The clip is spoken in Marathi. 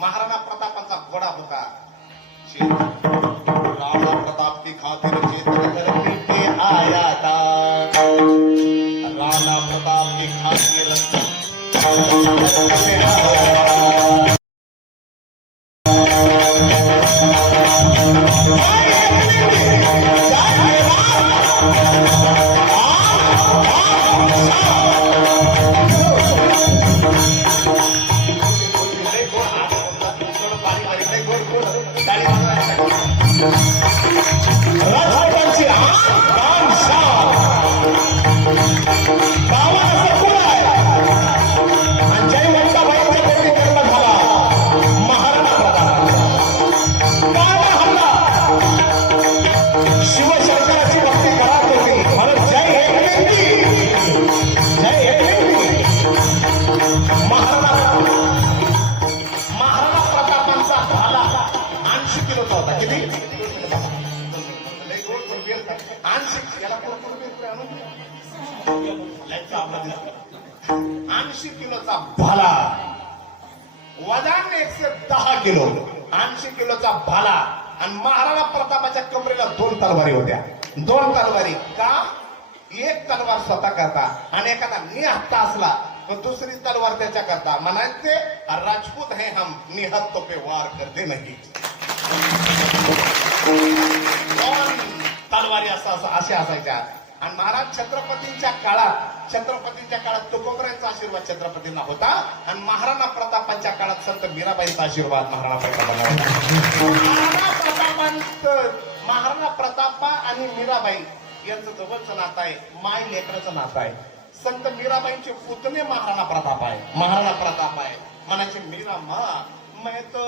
महाराणा प्रतापांचा घोडा होता. राणा प्रताप की खातिर चेतन कर पीछे आया था. राणा प्रताप की खातिर राजपूतांची आकांक्षा गावाला सपूर आहे. आणि जयवंताबाईंच्या पोटी जन्म झाला महाराणा प्रताप. काला हल्ला शिवशंकराची भक्ती करत होती म्हणून जय एकलिंगी जय एकलिंगी. महाराणा प्रतापांचा भाला 80 किलोचा होता. किती 80 किलोचा भाला. वजन 110 किलो. 80 किलोचा भाला. आणि महाराणा प्रतापाच्या कमरेला 2 तलवारी होत्या. 2 तलवारी का? एक तलवार स्वतः करता आणि एखादा निहत्ता असला तो दुसरी तलवार त्याच्या करता. म्हणायचे राजपूत है हम, निहत्तो पे वार करते नाही. 2 तलवारी असे असायच्या. आणि महाराज छत्रपतींच्या काळात तुकोबरायांचा आशीर्वाद छत्रपतींना होता. आणि महाराणा प्रतापांच्या काळात संत मीराबाईंचा आशीर्वाद महाराणा प्रतापांना होता. महाराणा प्रतापा आणि मीराबाई यांचं जवळचं नातं आहे. माय लेकराचं नातं आहे. संत मीराबाईंचे पुतणे महाराणा प्रताप आहे. म्हणायचे मीरा मा मैं तो